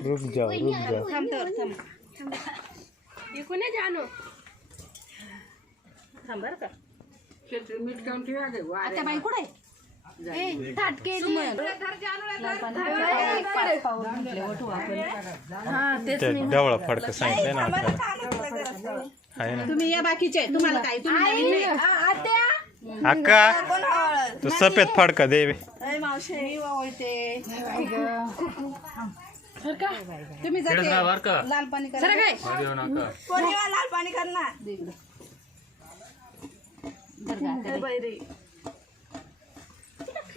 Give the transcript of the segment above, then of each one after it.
रुक जाओ रुक जाओ तर थांब इकडून ये जानू थांब बरं का आता बाई कुठे डवळा फडक ना आपल्याला. आहे ना? तुम्ही या बाकीचे. तुम्हाला काय? तुम्ही. अक्का? तू सफेद फडका दे. तुम्ही जाते लाल पाणी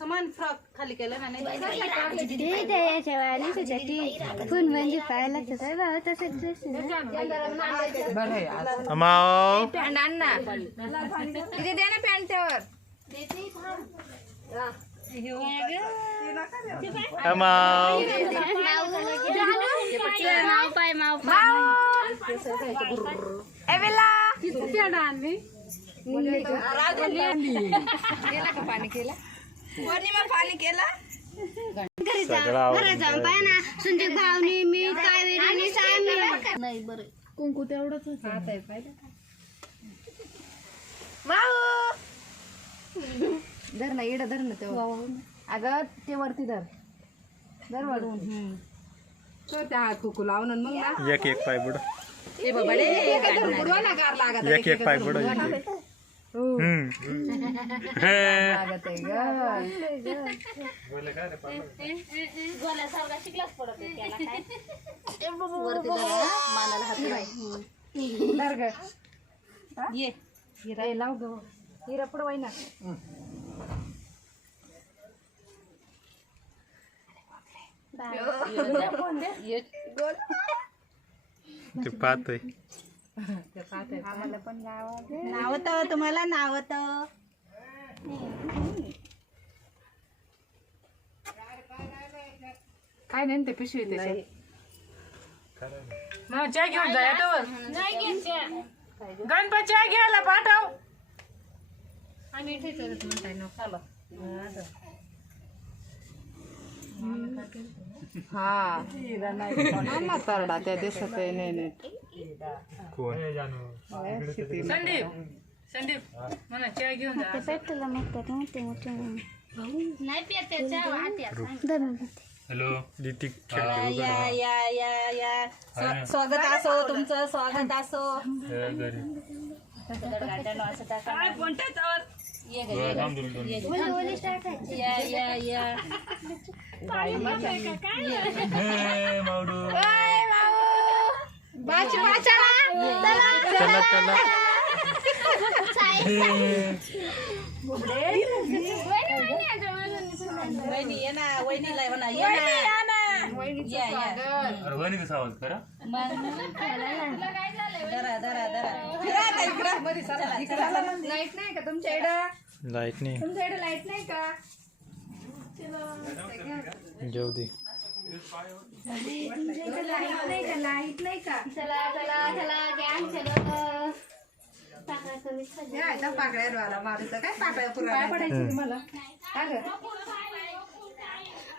समान फ्रॉक खाली केलं ना नाही? फोन म्हणजे पाहायला तसं भाव तसं ड्रेस बरं आहे आता. अमाव. पॅन्ट आण ना. द्या माव पाय माव पाय पौर्णिमा पाणी केलं जाऊन पाय ना भावनी मी नाही बरं धर ना इडं धर ना तेव्हा अगं ते वरती धर धर वरून त्या कुकू लावून मग ना एक एक पाय बुड ए बाबा रे बुडवा ना गार लागत एक एक पाय बुड एक एक हम्म. हे. लागत आहे ग धर ग ये हिरा हे लाव ग हिरा पुढवाय ना ते पाहतोय. नावत तुम्हाला नावत काय नाही ते पिशवी त्याच्यात. मग चहा घेऊन जा गणपती चहा घ्यायला पाठव. हा. आम्हा तरडा त्या दिसत आहे नाही. नाही संदीप संदीप मला चहा घेऊन जा. पेट्रोल मागतात मोठे मोठे नाही पिया त्याच्या लितिक या या या या स्वा- स्वागत असो तुमचं स्वागत असो. काय कोणत्याच ये ये ग. ये ग. या या या. बाची बाचा चला चला. वहिनी ये ना वहिनीला म्हणा ये ना. या या मग धरा धरा धरा. फिरा आता इकडं. बरी चला इकडं. लाइट नाही का तुमच्या इकडं? लाइट नाही. तुमच्या इकडे लाइट नाही का? जाऊ दे. लाइट नाही का लाइट नाही का चला चला चला गॅंग चलो कमी हे आहे ना पाकळ्या वाला काय पाकळ्या पुरा तुम्हाला ग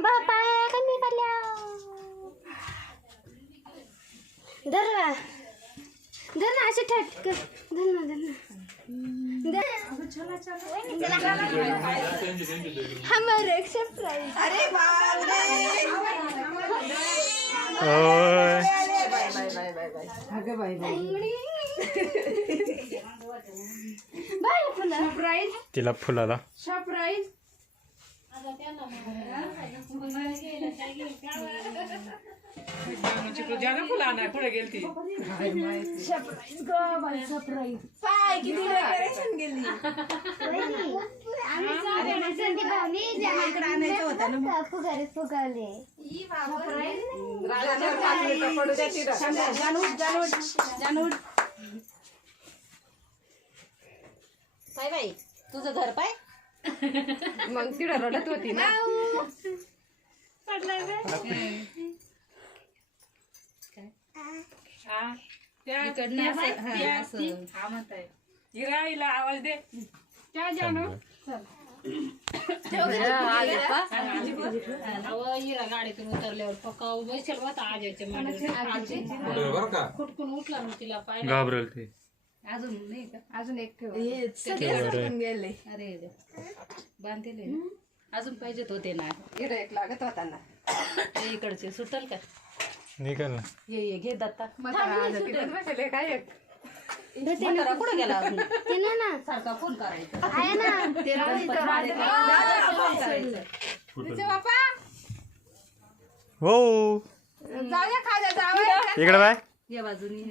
बापा कमी पडल्या धर धर ना असे ठट कर धर ना धर ना हमारे सरप्राइज अरे बापरे ओय अगं बाई बाई बाय फुला सरप्राईज तिला फुलाला सरप्राईज पाय किती डेकोरेशन गेली आम्ही इकडे आणायचं होतं ना मग. फुगारे फुगाले. राजाच्या पाचवीचं पडू द्या तिथं. जानूड जानूड जानूड पाय बाई तुझं घर पाय. मग तिथं रडत होती ना. इकडनं असं हा, असं. हिराईला आवाज दे. अहो, हिरा गाडीतून उतरल्यावर पक्का बसेल होता आजीच्या मांडीवर खुटकून उठला मग तिला पाय. घाबरल ते. अजून नाही का? अजून एक ठेव. बरं. गेले. अरे ना अजून पाहिजेत होते ना. इकडे एक लागत होता ना. ते इकडचे सुटल का? निघाल ना. ये ये घे दत्ता. काय एक. म्हातारा कुठं गेला अजून? ते ना ना सारखा फोन करायचा. आहे ना ते राहू इथं राहते. फोन करायचा. तिचे बाप्पा? हो. जाऊया खायला जावं इकडे बाय. या बाजूनी